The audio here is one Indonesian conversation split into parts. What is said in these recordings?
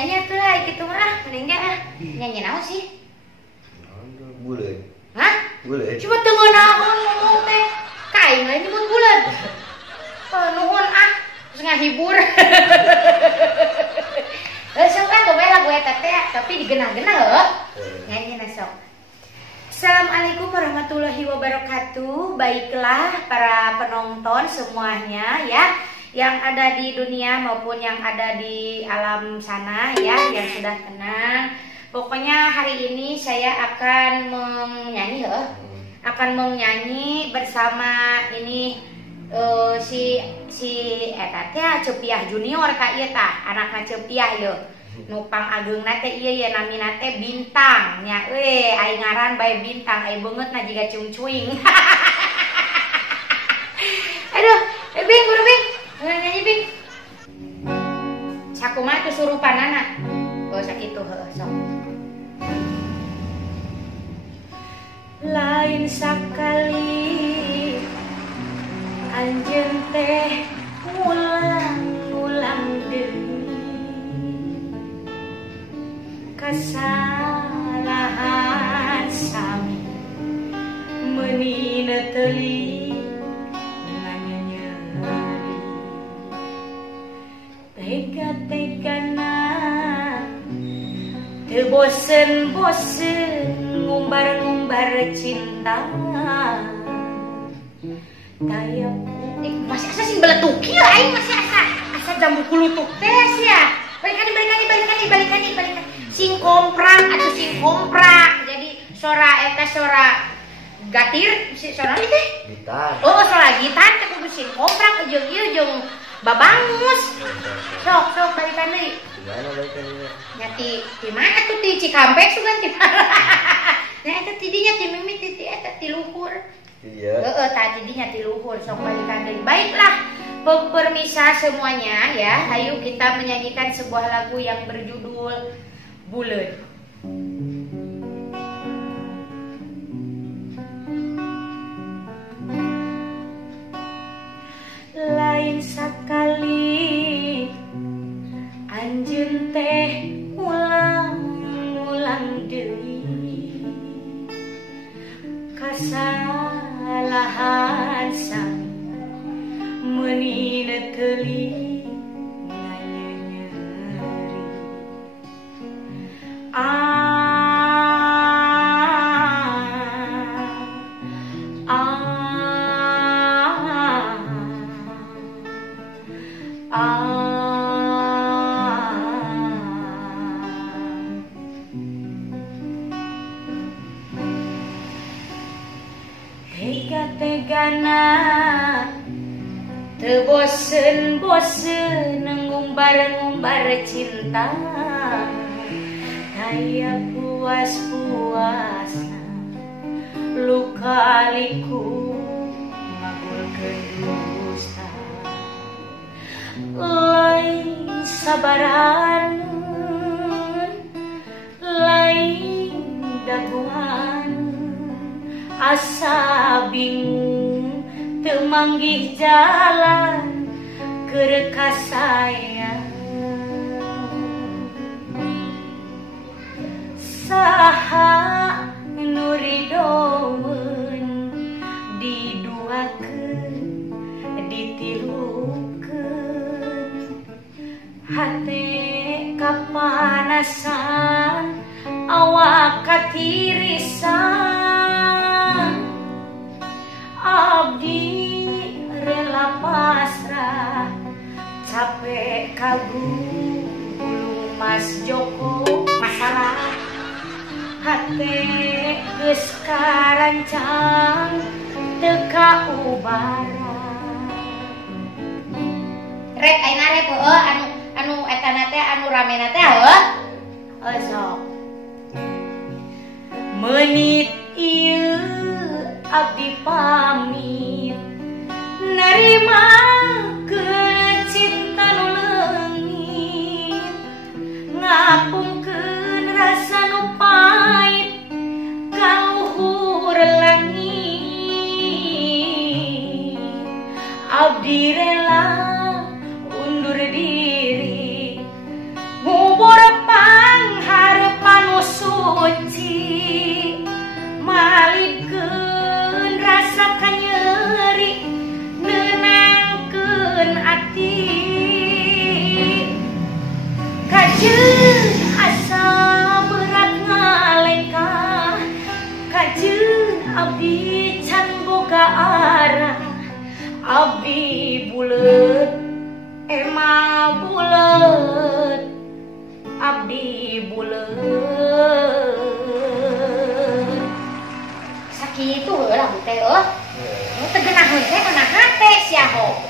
nyanyi tuh lah gitu mah mending ah nyanyi naon sih bulan hah bulan cuma tengah naon ngomong teh kain lah nyebut bulan nuhun ah terus ngahibur sok ah gue lagu eta teh tapi digenah-genah heuh nyanyi na sok. Assalamualaikum warahmatullahi wabarakatuh. Baiklah para penonton semuanya ya, yang ada di dunia maupun yang ada di alam sana ya, yang sudah tenang. Pokoknya hari ini saya akan menyanyi menyanyi bersama ini si eta teh Cepiah Junior ka ieu tah, anakna Cepiah ye. Nupang ageungna teh ieu ye namina teh Bintang nya aing ngaran bae Bintang ai beungeutna jiga cungcuing. Aduh Bing buru Bing nyanyi Bing sakumaha teh surupanana sakitu heuh sok. Lain sakali anjeun teh ulang-ulang deui kasalahan sami meuni neuteuli nganyenyeri tega-tegana teu bosen-bosen ngumbar-ngumbar cinta kayak masih asa sing beletuki aing masih asa jambu kulutuk teh ya. Balikani sing komprak atau sing komprak. Jadi sora eta sora gatir si sora teh gitar. Oh sora gitar teh kudu sing komprak jeung ieu jeung babangus. Sok balikan deui. Gimana balikan deui? Nya ti mana tuh ti Cikampek sugan ti mana? Nya eta tidinya ti mimit ti eta ti luhur. Iya. Tadi dinya di luhur sok balikan deui. Baiklah, pemirsa semuanya ya, ayo kita menyanyikan sebuah lagu yang berjudul Buleun. Lain sakali anjeun teh ulang-ulang deui kasalahan sami meuni neuteuli nganyenyeri tega-tegana teu bosen-bosen ngumbar-ngumbar cinta daya puas-puasna luka-liku ngagulkeun dusta lain sabaraneun lain daguan asa bingung teu manggih jalan keur ka sayang saha nu ridoeun diduakeun ditilukeun hate kapanasan awak katirisan abdi rela pasrah capek kagum bulu mas Joko masalah hate geus karancang teu kaubaran rek ayeuna rek anu etana teh anu ramena teh sok menit ieu abdi pamit nerima ke cinta nu leungit ngapungkeun rasa nu pait ka luhur langit abdi rela undur diri ngubur bulet, emang bulet, abdi bulet. Sakitu lah teh nu tegenaheun teh kana hate sia ho.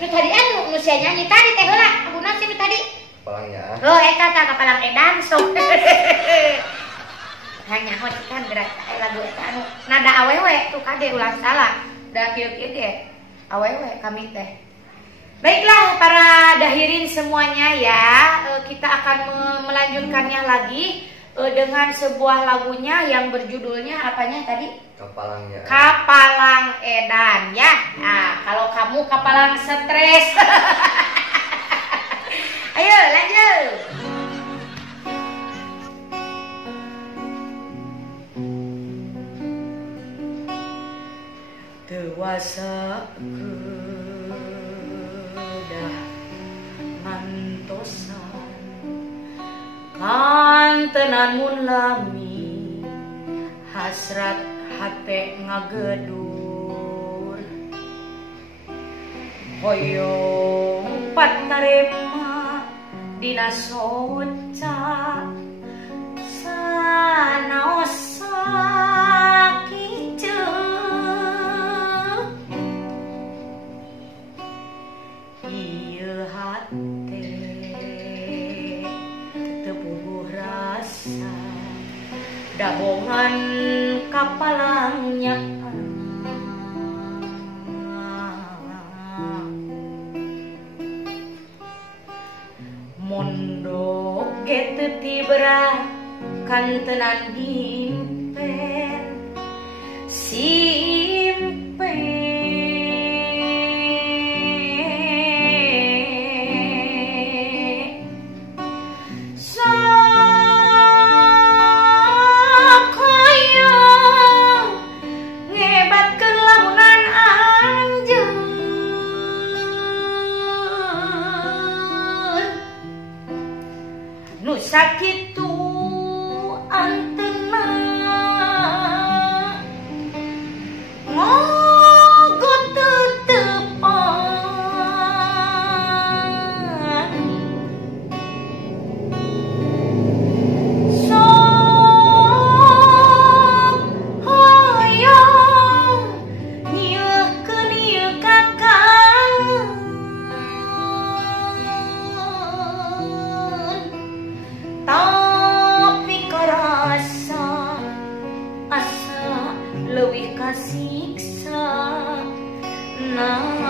Nu tadi anu nu sia nyanyi tadi teh heula abuna sih nu tadi. Palangnya. Oh eta tah kapalang edan sok. Hanya hot kan gerak lagu eta anu nada awewe tuh kade ulah salah. Da kieu-kieu ge awewe kami teh. Baiklah para dahirin semuanya ya, kita akan melanjutkannya lagi dengan sebuah lagunya yang berjudulnya apanya tadi? Kapalangnya. Kapalang Edan ya. Nah, kalau kamu kapalang stres. Ayo lanjut. Dewasa kedah mantosan kantenan mun lami hasrat hate ngagedur hoyong patarema dina soca sanaosa kiceuk ieu hate teu puguh rasa dabongan kapalangnya mondok ge teu ti berat kantenan himpen sakitu antena ngogot tetepan sok hoyong nyeukeun ieu kakang tapi kerasa asa leuwih kasiksa nalasan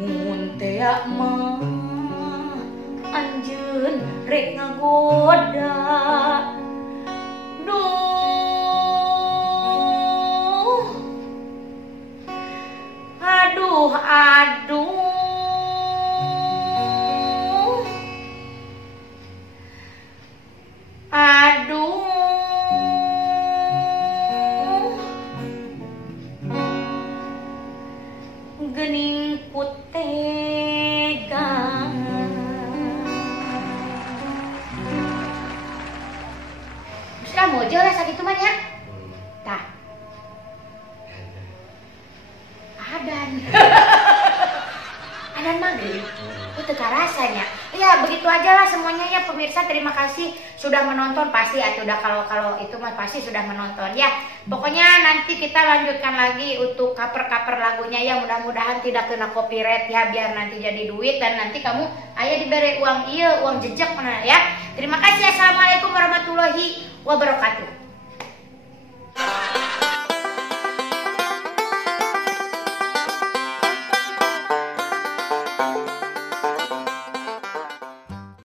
mun teh mah anjeun rek ngagoda aduh gening putega sudah mojo lah sakitu mah ya tah adan adan maghrib itu rasanya ya begitu aja lah semuanya ya pemirsa. Terima kasih sudah menonton, pasti atau udah kalau itu mah pasti sudah menonton ya. Pokoknya nanti kita lanjutkan lagi untuk cover lagunya ya, mudah-mudahan tidak kena copyright ya, biar nanti jadi duit dan nanti kamu aya diberi uang jejak mana ya. Terima kasih. Assalamualaikum warahmatullahi wabarakatuh.